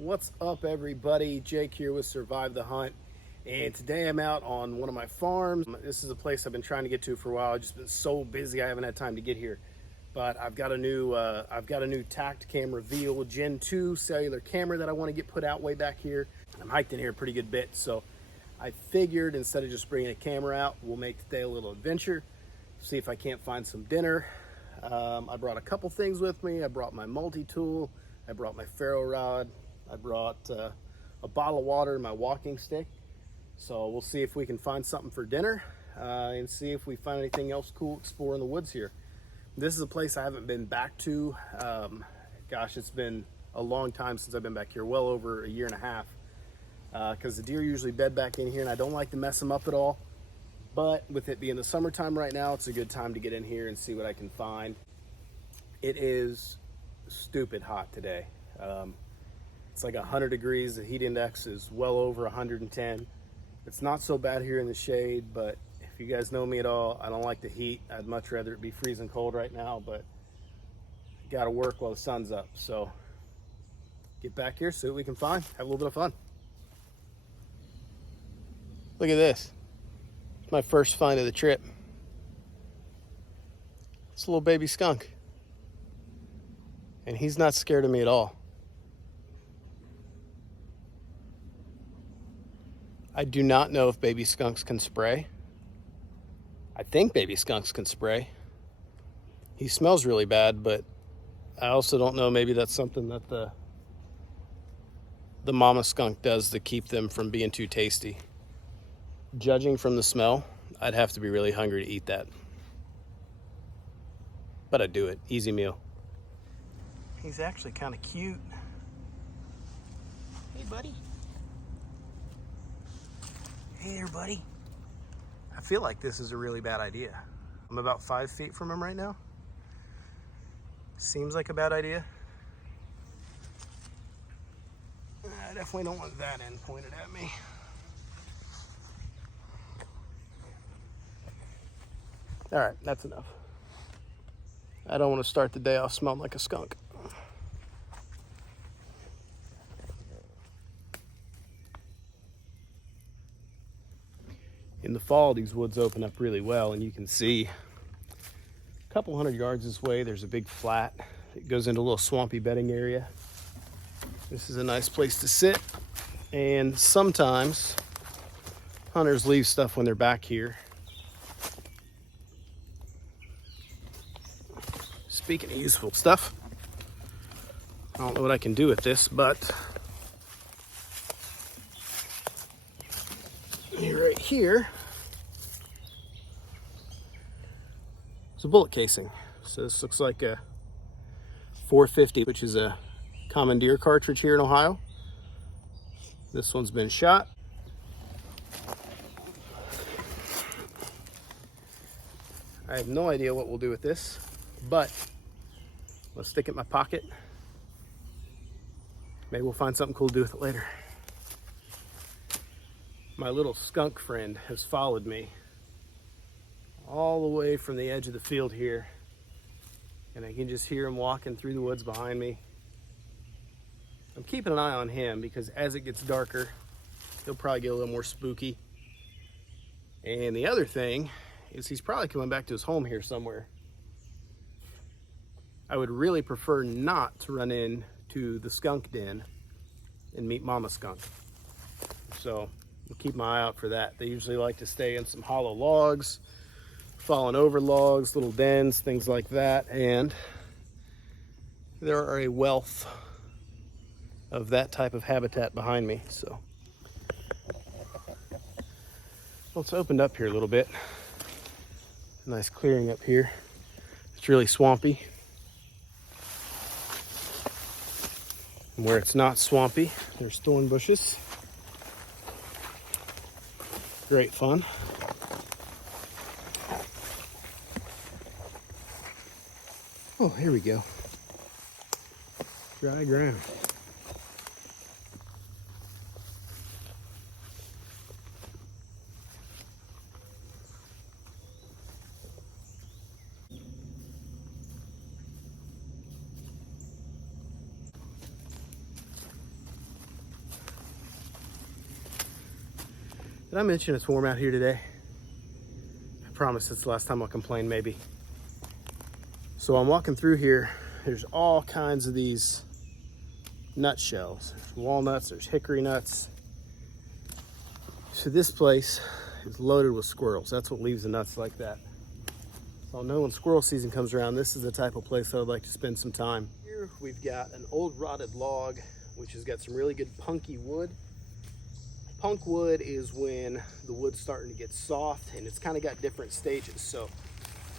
What's up, everybody? Jake here with Survive the Hunt, and today I'm out on one of my farms. This is a place I've been trying to get to for a while. I've just been so busy I haven't had time to get here. But I've got a new Tactacam Reveal Gen 2 cellular camera that I want to get put out way back here. I'm hiked in here a pretty good bit, so I figured instead of just bringing a camera out, we'll make today a little adventure. See if I can't find some dinner. I brought a couple things with me. I brought my multi-tool. I brought my ferro rod. I brought a bottle of water and my walking stick. So we'll see if we can find something for dinner and see if we find anything else cool to explore in the woods here. This is a place I haven't been back to. Gosh, it's been a long time since I've been back here, well over a year and a half. Because the deer usually bed back in here and I don't like to mess them up at all. But with it being the summertime right now, it's a good time to get in here and see what I can find. It is stupid hot today. It's like 100 degrees. The heat index is well over 110. It's not so bad here in the shade, but if you guys know me at all, I don't like the heat. I'd much rather it be freezing cold right now, but got to work while the sun's up. So get back here, see what we can find, have a little bit of fun. Look at this. It's my first find of the trip. It's a little baby skunk. And he's not scared of me at all. I do not know if baby skunks can spray. I think baby skunks can spray. He smells really bad, but I also don't know, maybe that's something that the mama skunk does to keep them from being too tasty. Judging from the smell, I'd have to be really hungry to eat that. But I'd do it. Easy meal. He's actually kind of cute. Hey, buddy. Hey there, buddy. I feel like this is a really bad idea. I'm about 5 feet from him right now. Seems like a bad idea. I definitely don't want that end pointed at me. All right, that's enough. I don't want to start the day off smelling like a skunk. In the fall, these woods open up really well, and you can see a couple hundred yards this way, there's a big flat. It goes into a little swampy bedding area. This is a nice place to sit, and sometimes hunters leave stuff when they're back here. Speaking of useful stuff, I don't know what I can do with this, but right here is a bullet casing. So this looks like a 450, which is a common deer cartridge here in Ohio. This one's been shot. I have no idea what we'll do with this, but let's stick it in my pocket. Maybe we'll find something cool to do with it later. My little skunk friend has followed me all the way from the edge of the field here, and I can just hear him walking through the woods behind me. I'm keeping an eye on him because as it gets darker, he'll probably get a little more spooky. And the other thing is he's probably coming back to his home here somewhere. I would really prefer not to run into the skunk den and meet mama skunk. So I'll keep my eye out for that. They usually like to stay in some hollow logs, fallen over logs, little dens, things like that. And there are a wealth of that type of habitat behind me. So well, it's opened up here a little bit. Nice clearing up here. It's really swampy. And where it's not swampy, there's thorn bushes. Great fun. Oh, here we go. Dry ground. Did I mention it's warm out here today? I promise it's the last time I'll complain, maybe. So I'm walking through here. There's all kinds of these nut shells. There's walnuts, there's hickory nuts. So this place is loaded with squirrels. That's what leaves the nuts like that. So I know when squirrel season comes around, this is the type of place I would like to spend some time. Here we've got an old rotted log, which has got some really good punky wood. Punk wood is when the wood's starting to get soft, and it's kind of got different stages. So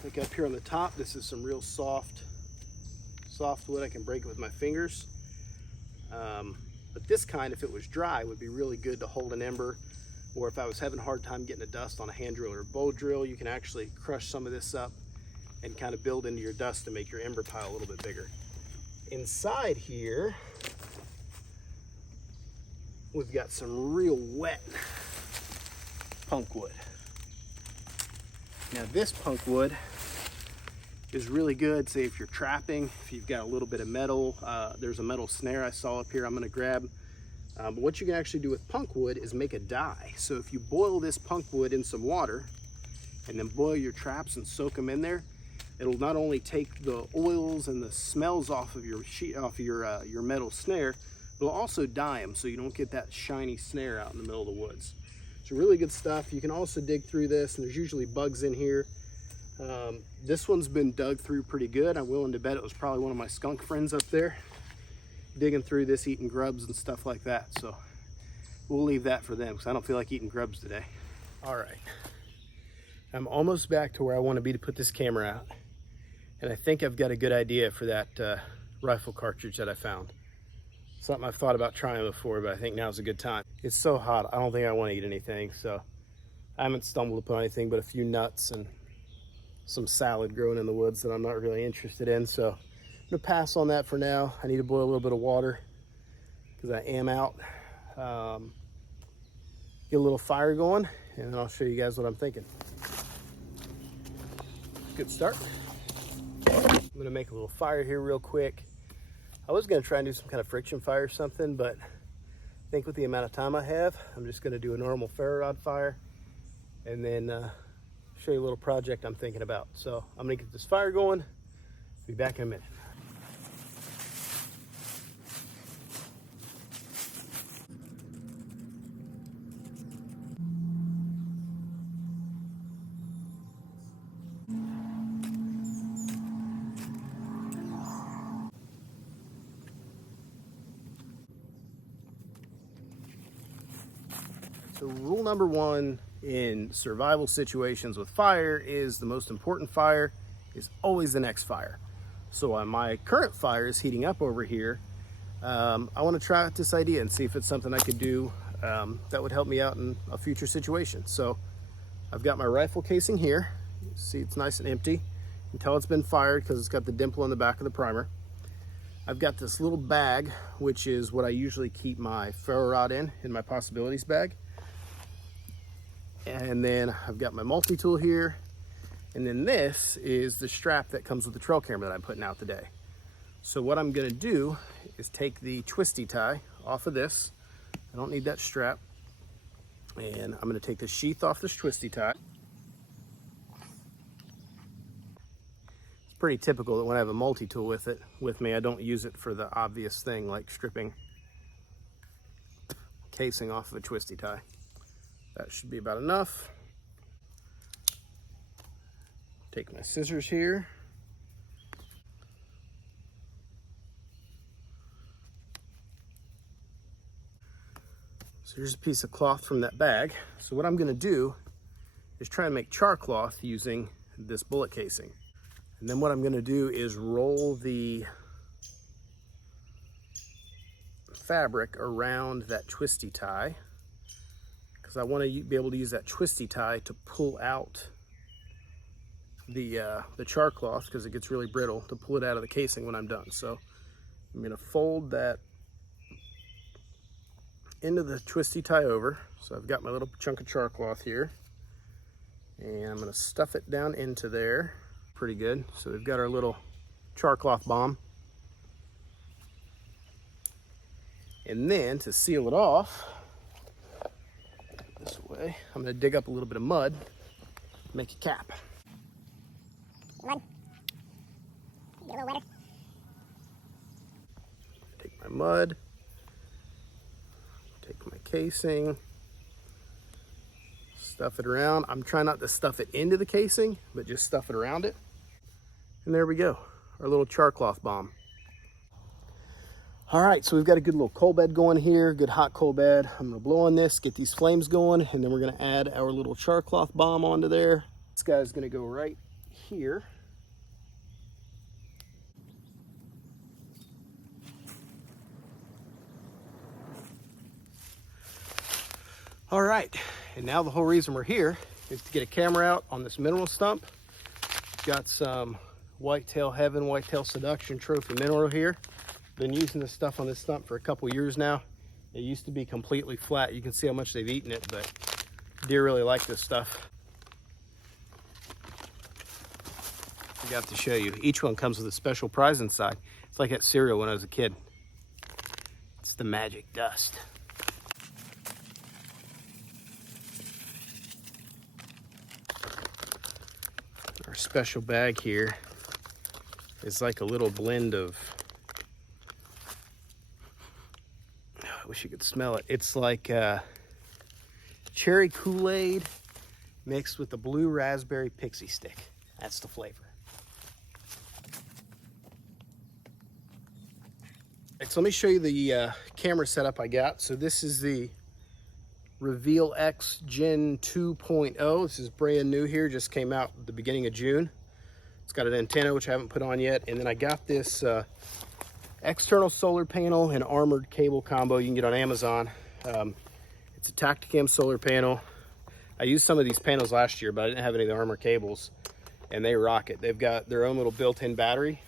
like up here on the top, this is some real soft wood. I can break it with my fingers. But this kind, if it was dry, would be really good to hold an ember, or if I was having a hard time getting the dust on a hand drill or a bow drill, you can actually crush some of this up and kind of build into your dust to make your ember pile a little bit bigger. Inside here, we've got some real wet punk wood. Now this punk wood is really good, say if you're trapping, if you've got a little bit of metal. There's a metal snare I saw up here I'm gonna grab. But what you can actually do with punk wood is make a dye. So if you boil this punk wood in some water and then boil your traps and soak them in there, it'll not only take the oils and the smells off of your your metal snare, but it'll also dye them so you don't get that shiny snare out in the middle of the woods. So really good stuff. You can also dig through this, and there's usually bugs in here. This one's been dug through pretty good. I'm willing to bet it was probably one of my skunk friends up there digging through this, eating grubs and stuff like that. So we'll leave that for them because I don't feel like eating grubs today. All right, I'm almost back to where I want to be to put this camera out, and I think I've got a good idea for that rifle cartridge that I found. Something I've thought about trying before, but I think now's a good time. It's so hot, I don't think I want to eat anything, so I haven't stumbled upon anything but a few nuts and some salad growing in the woods that I'm not really interested in. So I'm gonna pass on that for now. I need to boil a little bit of water because I am out. Get a little fire going, and then I'll show you guys what I'm thinking. Good start. I'm gonna make a little fire here real quick. I was gonna try and do some kind of friction fire or something, but I think with the amount of time I have, I'm just gonna do a normal ferro rod fire and then show you a little project I'm thinking about. So I'm gonna get this fire going. Be back in a minute. So rule number one in survival situations with fire is the most important fire is always the next fire. So my current fire is heating up over here. I want to try out this idea and see if it's something I could do that would help me out in a future situation. So I've got my rifle casing here. You see it's nice and empty. You can tell it's been fired because it's got the dimple on the back of the primer. I've got this little bag, which is what I usually keep my ferro rod in my possibilities bag. And then I've got my multi-tool here. And then this is the strap that comes with the trail camera that I'm putting out today. So what I'm gonna do is take the twisty tie off of this. I don't need that strap. And I'm gonna take the sheath off this twisty tie. It's pretty typical that when I have a multi-tool with me, I don't use it for the obvious thing like stripping casing off of a twisty tie. That should be about enough. Take my scissors here. So here's a piece of cloth from that bag. So what I'm gonna do is try and make char-cloth using this bullet casing. And then what I'm gonna do is roll the fabric around that twisty tie, because I want to be able to use that twisty tie to pull out the char-cloth, because it gets really brittle, to pull it out of the casing when I'm done. So I'm going to fold that into the twisty tie over. So I've got my little chunk of char-cloth here, and I'm going to stuff it down into there pretty good. So we've got our little char-cloth bomb. And then to seal it off, this way. way. I'm gonna dig up a little bit of mud, make a cap. Mud. Get a little wetter. Take my mud, take my casing, stuff it around. I'm trying not to stuff it into the casing, but just stuff it around it. And there we go, our little char-cloth bomb. All right, so we've got a good little coal bed going here, good hot coal bed. I'm gonna blow on this, get these flames going, and then we're gonna add our little char-cloth bomb onto there. This guy's gonna go right here. All right, and now the whole reason we're here is to get a camera out on this mineral stump. Got some whitetail heaven, whitetail seduction trophy mineral here. Been using this stuff on this stump for a couple years now. It used to be completely flat. You can see how much they've eaten it, but deer really like this stuff. I got to show you. Each one comes with a special prize inside. It's like that cereal when I was a kid. It's the magic dust. Our special bag here is like a little blend of, I wish you could smell it. It's like cherry Kool-Aid mixed with a blue raspberry pixie stick. That's the flavor. So let me show you the camera setup I got. So this is the Reveal X Gen 2.0. This is brand new here, just came out at the beginning of June. It's got an antenna, which I haven't put on yet. And then I got this external solar panel and armored cable combo you can get on Amazon. It's a Tactacam solar panel. I used some of these panels last year, but I didn't have any of the armor cables, and they rock it. They've got their own little built-in battery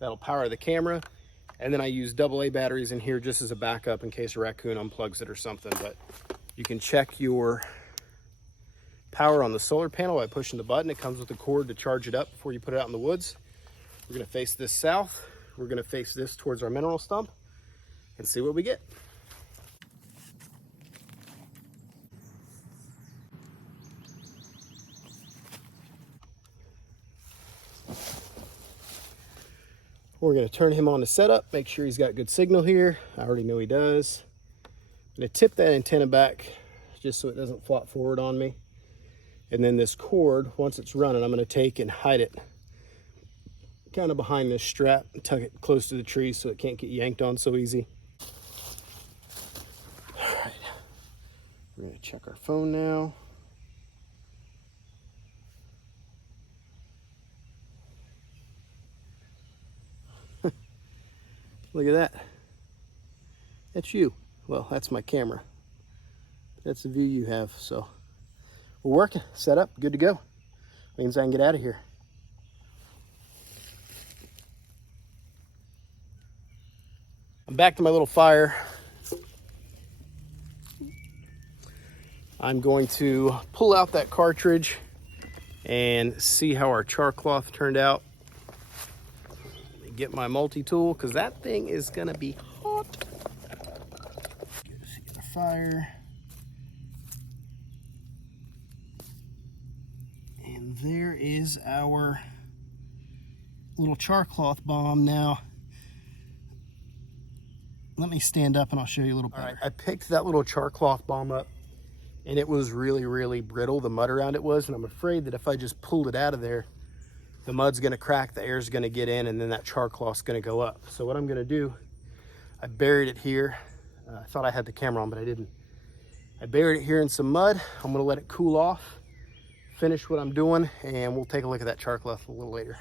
that'll power the camera. And then I use AA batteries in here just as a backup in case a raccoon unplugs it or something. But you can check your power on the solar panel by pushing the button. It comes with a cord to charge it up before you put it out in the woods. We're gonna face this south. We're gonna face this towards our mineral stump and see what we get. We're gonna turn him on to setup, make sure he's got good signal here. I already know he does. I'm gonna tip that antenna back just so it doesn't flop forward on me. And then this cord, once it's running, I'm gonna take and hide it kind of behind this strap and tuck it close to the tree so it can't get yanked on so easy. All right, we're gonna check our phone now. Look at that. That's you. Well, that's my camera. That's the view you have. So we're working, set up, good to go. Means I can get out of here. I'm back to my little fire. I'm going to pull out that cartridge and see how our char-cloth turned out. Get my multi-tool because that thing is gonna be hot. Get a seat of the fire. And there is our little char-cloth bomb. Now, let me stand up and I'll show you a little better. All right, I picked that little char-cloth bomb up and it was really, really brittle, the mud around it was, and I'm afraid that if I just pulled it out of there, the mud's gonna crack, the air's gonna get in, and then that char-cloth's gonna go up. So what I'm gonna do, I buried it here. I thought I had the camera on, but I didn't. I buried it here in some mud. I'm gonna let it cool off, finish what I'm doing, and we'll take a look at that char-cloth a little later.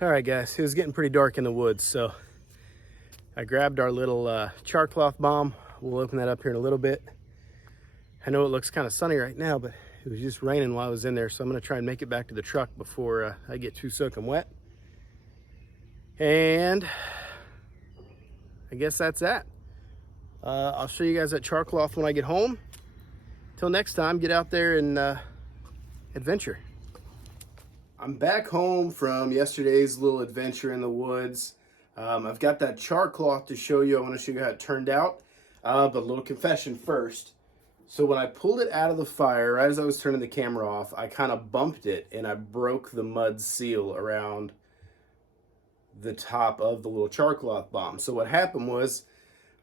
All right, guys, it was getting pretty dark in the woods, so I grabbed our little char-cloth bomb. We'll open that up here in a little bit. I know it looks kind of sunny right now, but it was just raining while I was in there, so I'm gonna try and make it back to the truck before I get too soaking wet. And I guess that's that. I'll show you guys that char-cloth when I get home. Till next time, get out there and adventure. I'm back home from yesterday's little adventure in the woods. I've got that char-cloth to show you. I want to show you how it turned out. But a little confession first. So when I pulled it out of the fire, right as I was turning the camera off, I kind of bumped it and I broke the mud seal around the top of the little char-cloth bomb. So what happened was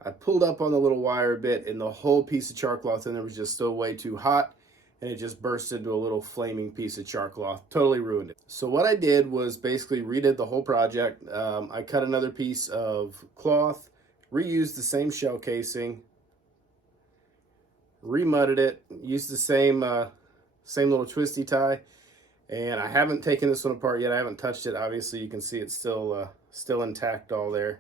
I pulled up on the little wire a bit and the whole piece of char-cloth in there was just still way too hot, and it just burst into a little flaming piece of char-cloth. Totally ruined it. So what I did was basically redid the whole project. I cut another piece of cloth, reused the same shell casing, remudded it, used the same little twisty tie, and I haven't taken this one apart yet. I haven't touched it. Obviously you can see it's still intact all there.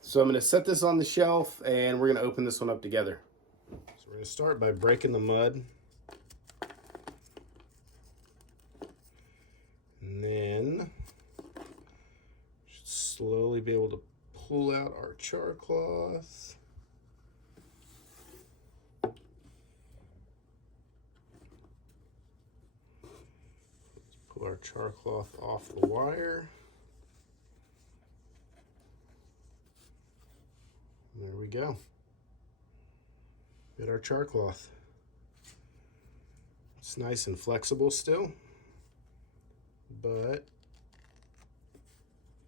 So I'm going to set this on the shelf and we're going to open this one up together. So we're going to start by breaking the mud, and then should slowly be able to pull out our char-cloth. Pull our char-cloth off the wire. There we go. Get our char-cloth. It's nice and flexible still, but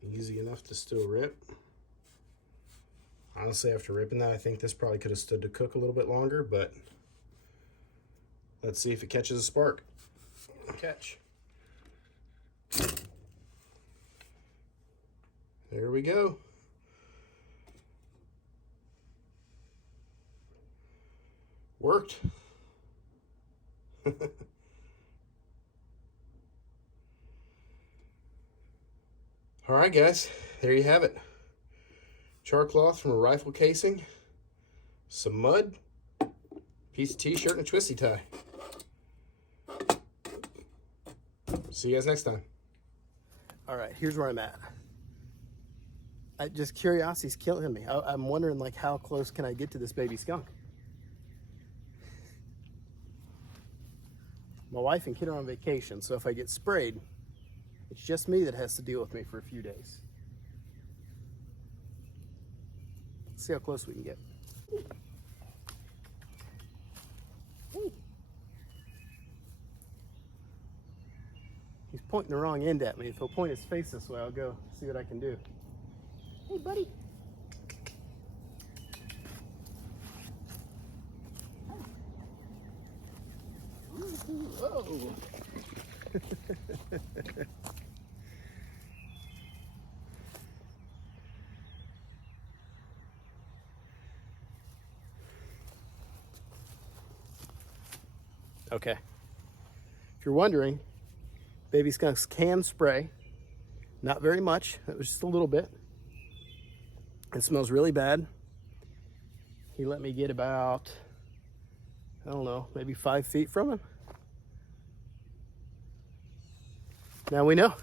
easy enough to still rip. Honestly, after ripping that, I think this probably could have stood to cook a little bit longer, but let's see if it catches a spark. Catch. There we go. Worked. All right, guys, there you have it. Char-cloth from a rifle casing, some mud, piece of t-shirt, and a twisty tie. See you guys next time. All right, here's where I'm at. Just curiosity's killing me. I'm wondering, like, how close can I get to this baby skunk? My wife and kid are on vacation, so if I get sprayed, it's just me that has to deal with me for a few days. Let's see how close we can get. He's pointing the wrong end at me. If he'll point his face this way, I'll go see what I can do. Hey, buddy. Whoa. Okay. If you're wondering, baby skunks can spray. Not very much. It was just a little bit. It smells really bad. He let me get about, I don't know, maybe 5 feet from him. Now we know.